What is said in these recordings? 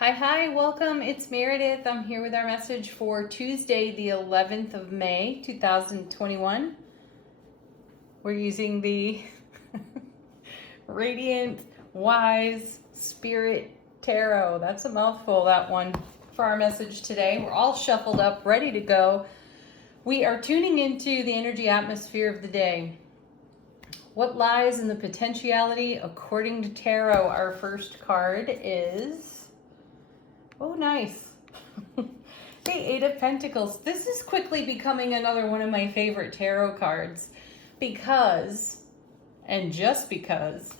Hi, welcome. It's Meredith. I'm here with our message for Tuesday, the 11th of May, 2021. We're using the Radiant Wise Spirit Tarot. That's a mouthful, that one, for our message today. We're all shuffled up, ready to go. We are tuning into the energy atmosphere of the day. What lies in the potentiality according to tarot? Our first card is, oh nice, the Eight of Pentacles. This is quickly becoming another one of my favorite tarot cards because, and just because,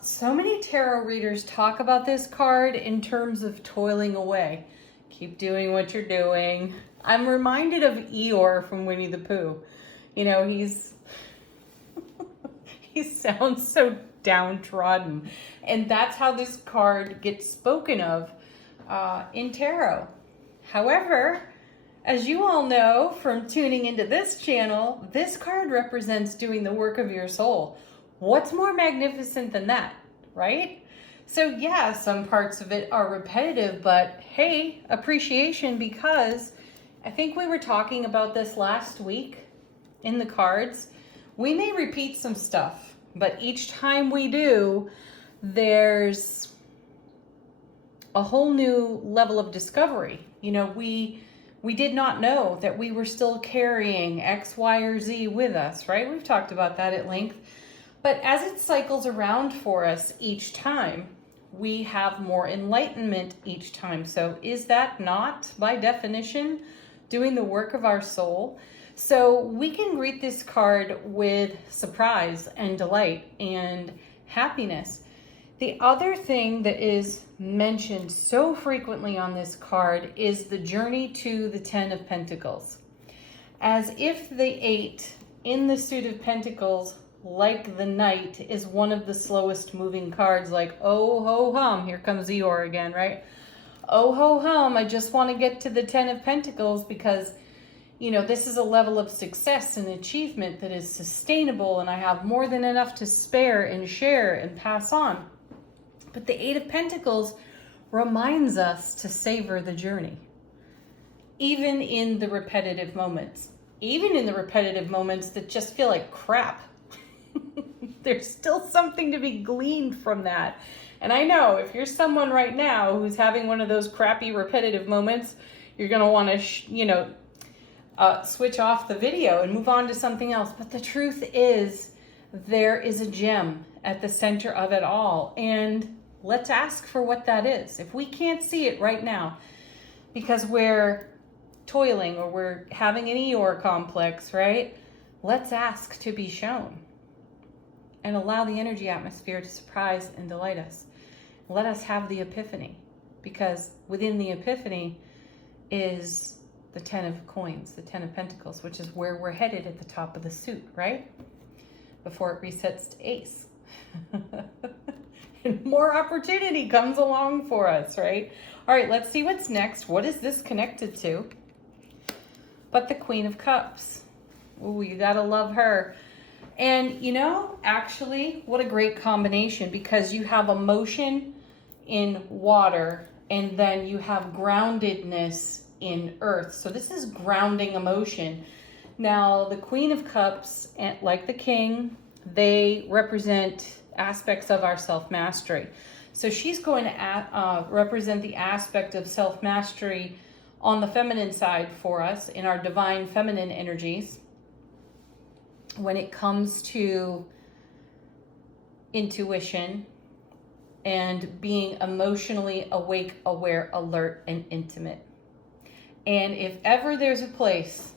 so many tarot readers talk about this card in terms of toiling away. Keep doing what you're doing. I'm reminded of Eeyore from Winnie the Pooh. You know, he sounds so downtrodden. And that's how this card gets spoken of in tarot. However, as you all know from tuning into this channel, this card represents doing the work of your soul. What's more magnificent than that, right? So yeah, some parts of it are repetitive, but hey, appreciation, because I think we were talking about this last week in the cards. We may repeat some stuff, but each time we do, there's a whole new level of discovery. You know, we did not know that we were still carrying X, Y, or Z with us, right? We've talked about that at length. But as it cycles around for us each time, we have more enlightenment each time. So is that not, by definition, doing the work of our soul? So we can greet this card with surprise and delight and happiness. The other thing that is mentioned so frequently on this card is the journey to the Ten of Pentacles. As if the Eight in the suit of Pentacles, like the Knight, is one of the slowest moving cards, like, oh ho hum, here comes Eeyore again, right? Oh ho hum, I just want to get to the Ten of Pentacles because, you know, this is a level of success and achievement that is sustainable, and I have more than enough to spare and share and pass on. But the Eight of Pentacles reminds us to savor the journey, even in the repetitive moments, that just feel like crap. There's still something to be gleaned from that. And I know if you're someone right now who's having one of those crappy repetitive moments, you're going to want to switch off the video and move on to something else. But the truth is, there is a gem at the center of it all. And let's ask for what that is. If we can't see it right now because we're toiling or we're having an Eeyore complex, right? Let's ask to be shown and allow the energy atmosphere to surprise and delight us. Let us have the epiphany, because within the epiphany is the Ten of Coins, the Ten of Pentacles, which is where we're headed at the top of the suit, right? Before it resets to Ace. And more opportunity comes along for us, right? All right, let's see what's next. What is this connected to? But the Queen of Cups. Ooh, you gotta love her. And you know, actually, what a great combination, because you have emotion in water and then you have groundedness in earth. So this is grounding emotion. Now, the Queen of Cups, like the King, they represent aspects of our self-mastery. So she's going to represent the aspect of self-mastery on the feminine side for us in our divine feminine energies when it comes to intuition and being emotionally awake, aware, alert, and intimate. And if ever there's a place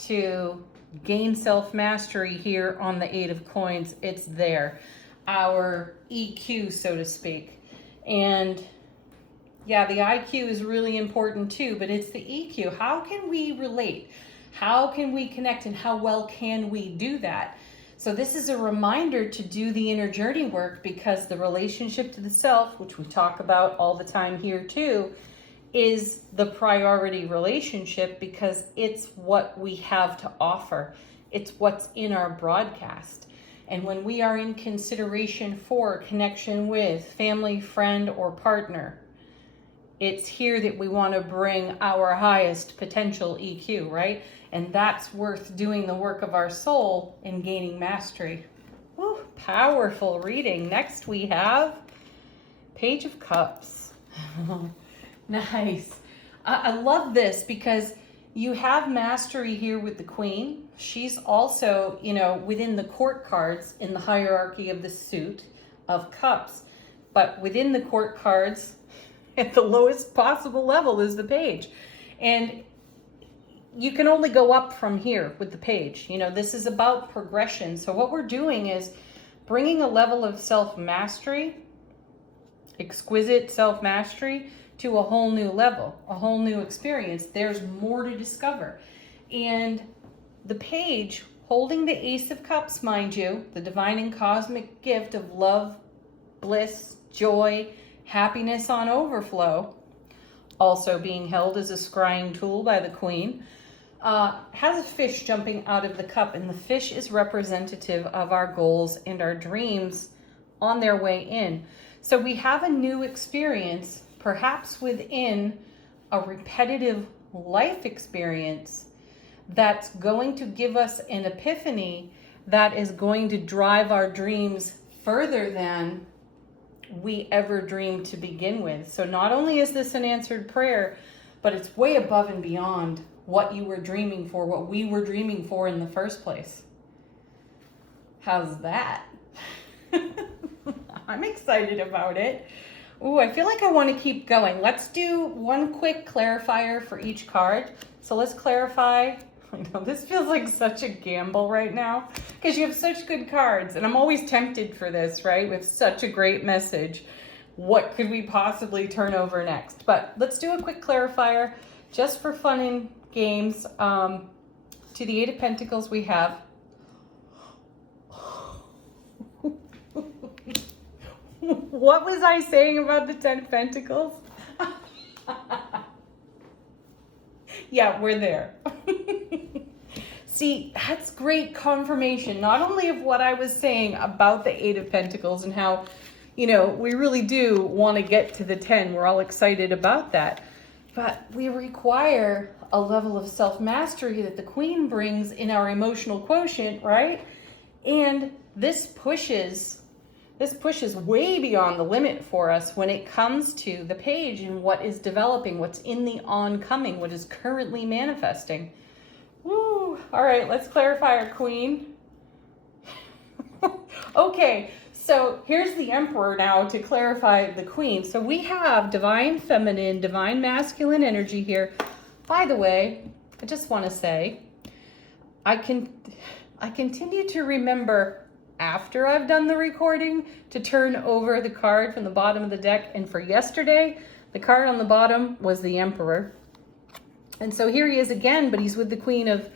to gain self-mastery here on the Eight of Coins, it's there. Our EQ, so to speak. And yeah, the IQ is really important too, but it's the EQ. How can we relate? How can we connect, and how well can we do that? So this is a reminder to do the inner journey work, because the relationship to the self, which we talk about all the time here too, is the priority relationship, because it's what we have to offer. It's what's in our broadcast. And when we are in consideration for connection with family, friend, or partner, It's here that we want to bring our highest potential EQ, right? And that's worth doing the work of our soul and gaining mastery. Woo, powerful reading. Next we have Page of Cups. Nice. I love this because you have mastery here with the Queen. She's also, within the court cards in the hierarchy of the suit of cups. But within the court cards, at the lowest possible level is the Page. And you can only go up from here with the Page. This is about progression. So what we're doing is bringing a level of self-mastery, exquisite self-mastery, to a whole new level, a whole new experience. There's more to discover. And the Page, holding the Ace of Cups, mind you, the divine and cosmic gift of love, bliss, joy, happiness on overflow, also being held as a scrying tool by the Queen, has a fish jumping out of the cup, and the fish is representative of our goals and our dreams on their way in. So we have a new experience, perhaps within a repetitive life experience, that's going to give us an epiphany that is going to drive our dreams further than we ever dreamed to begin with. So not only is this an answered prayer, but it's way above and beyond what you were dreaming for, what we were dreaming for in the first place. How's that? I'm excited about it. Ooh, I feel like I want to keep going. Let's do one quick clarifier for each card. So let's clarify. I know this feels like such a gamble right now because you have such good cards, and I'm always tempted for this, right? With such a great message. What could we possibly turn over next? But let's do a quick clarifier just for fun and games. To the Eight of Pentacles we have what was I saying about the Ten of Pentacles? Yeah, we're there. See, that's great confirmation, not only of what I was saying about the Eight of Pentacles and how, we really do want to get to the 10. We're all excited about that. But we require a level of self-mastery that the Queen brings in our emotional quotient, right? And this pushes way beyond the limit for us when it comes to the Page and what is developing, what's in the oncoming, what is currently manifesting. Woo! All right, let's clarify our Queen. Okay, so here's the Emperor now to clarify the Queen. So we have divine feminine, divine masculine energy here. By the way, I just want to say, I continue to remember after I've done the recording to turn over the card from the bottom of the deck. And for yesterday, the card on the bottom was the Emperor. And so here he is again, but he's with the Queen of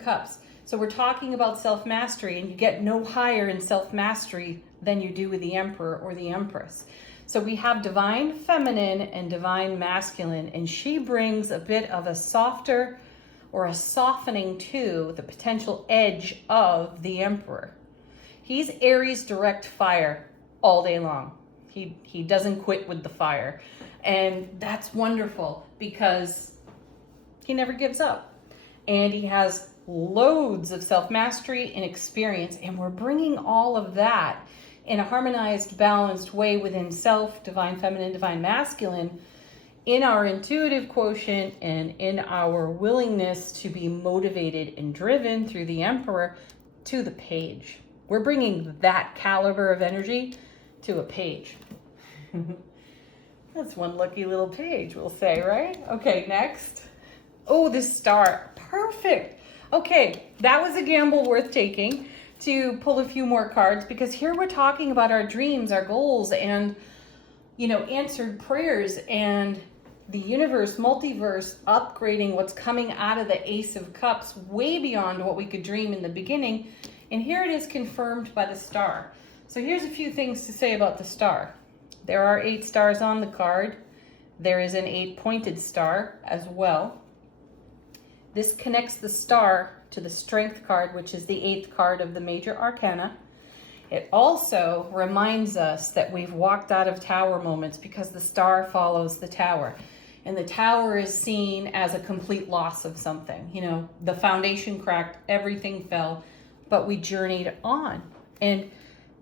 Cups. So we're talking about self-mastery, and you get no higher in self-mastery than you do with the Emperor or the Empress. So we have divine feminine and divine masculine, and she brings a bit of a softer or a softening to the potential edge of the Emperor. He's Aries direct fire all day long. He doesn't quit with the fire. And that's wonderful because he never gives up. And he has loads of self-mastery and experience. And we're bringing all of that in a harmonized, balanced way within self, divine feminine, divine masculine, in our intuitive quotient and in our willingness to be motivated and driven through the Emperor to the Page. We're bringing that caliber of energy to a Page. That's one lucky little Page, we'll say, right? Okay, next. Oh, this Star. Perfect. Okay, that was a gamble worth taking to pull a few more cards, because here we're talking about our dreams, our goals, and, answered prayers, and the universe, multiverse, upgrading what's coming out of the Ace of Cups way beyond what we could dream in the beginning. And here it is confirmed by the Star. So here's a few things to say about the Star. There are 8 stars on the card. There is an 8-pointed star as well. This connects the Star to the Strength card, which is the 8th card of the Major Arcana. It also reminds us that we've walked out of tower moments because the star follows the tower. And the tower is seen as a complete loss of something. You know, the foundation cracked, everything fell, but we journeyed on. And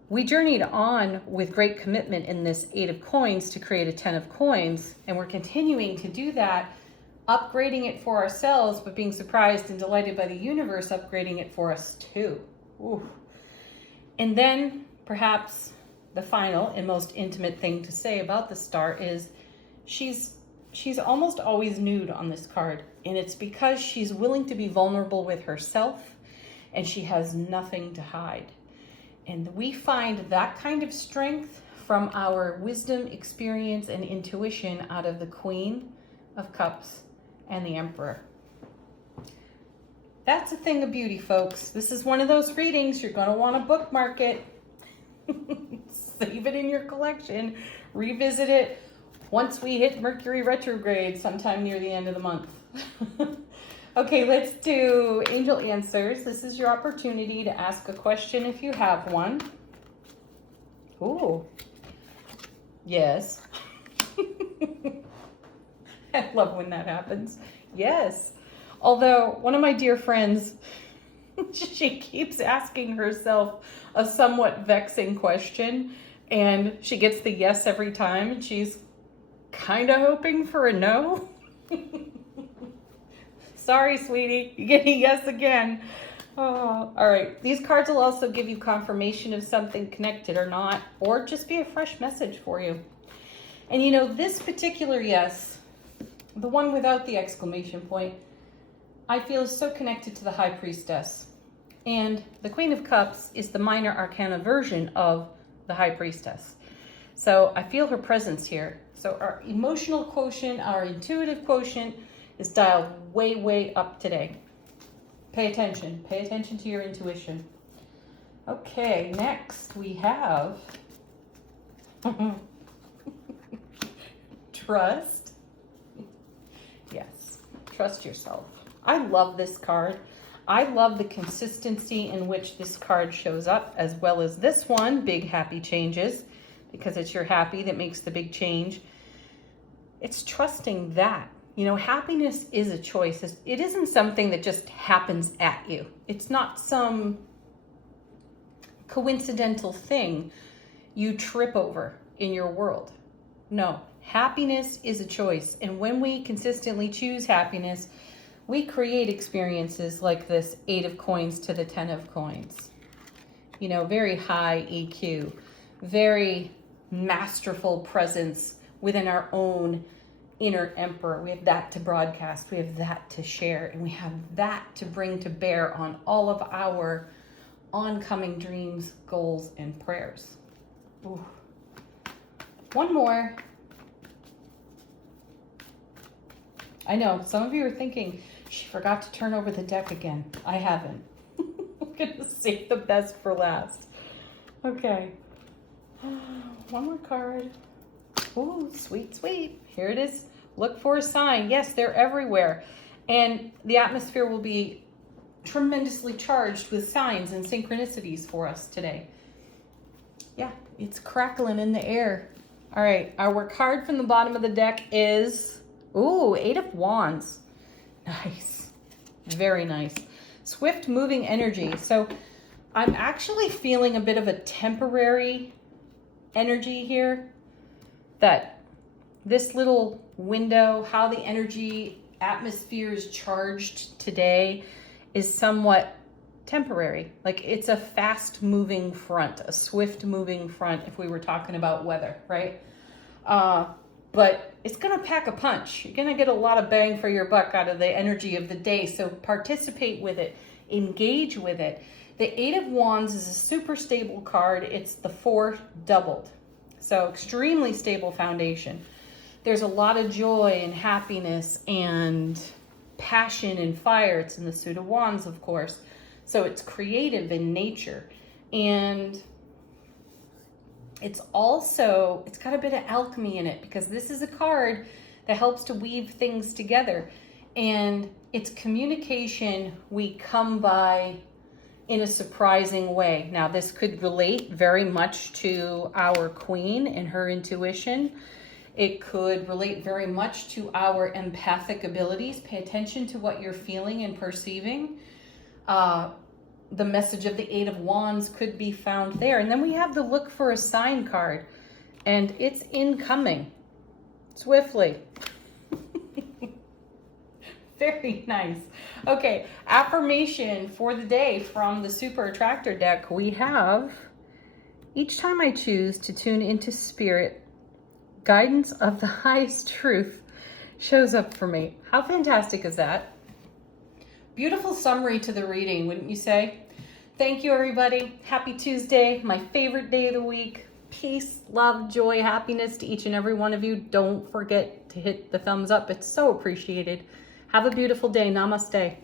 we journeyed on with great commitment in this 8 of coins to create a 10 of coins. And we're continuing to do that, upgrading it for ourselves, but being surprised and delighted by the universe upgrading it for us too. Ooh. And then perhaps the final and most intimate thing to say about the star is she's almost always nude on this card. And it's because she's willing to be vulnerable with herself and she has nothing to hide. And we find that kind of strength from our wisdom, experience, and intuition out of the Queen of Cups and the Emperor. That's a thing of beauty, folks. This is one of those readings you're going to want to bookmark it. Save it in your collection. Revisit it once we hit Mercury retrograde sometime near the end of the month. Okay, let's do angel answers. This is your opportunity to ask a question if you have one. Ooh. Yes. I love when that happens. Yes. Although one of my dear friends, she keeps asking herself a somewhat vexing question and she gets the yes every time and she's kind of hoping for a no. Sorry, sweetie, you get a yes again. Oh, all right, these cards will also give you confirmation if something connected or not, or just be a fresh message for you. And you know, this particular yes, the one without the exclamation point, I feel is so connected to the High Priestess. And the Queen of Cups is the minor arcana version of the High Priestess. So I feel her presence here. So our emotional quotient, our intuitive quotient is dialed way, way up today. Pay attention. Pay attention to your intuition. Okay, next we have trust. Yes, trust yourself. I love this card. I love the consistency in which this card shows up, as well as this one, big happy changes, because it's your happy that makes the big change. It's trusting that, you know, happiness is a choice. It isn't something that just happens at you. It's not some coincidental thing you trip over in your world. No, happiness is a choice. And when we consistently choose happiness, we create experiences like this 8 of coins to the 10 of coins. You know, very high EQ, very masterful presence within our own inner emperor. We have that to broadcast, we have that to share, and we have that to bring to bear on all of our oncoming dreams, goals, and prayers. Ooh. One more. I know, some of you are thinking, she forgot to turn over the deck again. I haven't. I'm gonna save the best for last. Okay. One more card. Ooh, sweet, sweet. Here it is. Look for a sign. Yes, they're everywhere. And the atmosphere will be tremendously charged with signs and synchronicities for us today. Yeah, it's crackling in the air. All right, our card from the bottom of the deck is, ooh, 8 of Wands. Nice. Very nice. Swift moving energy. So I'm actually feeling a bit of a temporary energy here, that this little window, how the energy atmosphere is charged today, is somewhat temporary. Like it's a fast moving front, a swift moving front if we were talking about weather, right? But it's going to pack a punch. You're going to get a lot of bang for your buck out of the energy of the day. So participate with it, engage with it. The 8 of Wands is a super stable card. It's the 4 doubled. So extremely stable foundation. There's a lot of joy and happiness and passion and fire. It's in the suit of Wands, of course. So it's creative in nature. And it's got a bit of alchemy in it, because this is a card that helps to weave things together. And it's communication we come by in a surprising way. Now, this could relate very much to our queen and her intuition. It could relate very much to our empathic abilities. Pay attention to what you're feeling and perceiving. The message of the Eight of Wands could be found there. And then we have the look for a sign card, and it's incoming swiftly. Very nice. Okay, affirmation for the day from the Super Attractor deck. We have, each time I choose to tune into spirit, guidance of the highest truth shows up for me. How fantastic is that? Beautiful summary to the reading, wouldn't you say? Thank you, everybody. Happy Tuesday, my favorite day of the week. Peace, love, joy, happiness to each and every one of you. Don't forget to hit the thumbs up. It's so appreciated. Have a beautiful day. Namaste.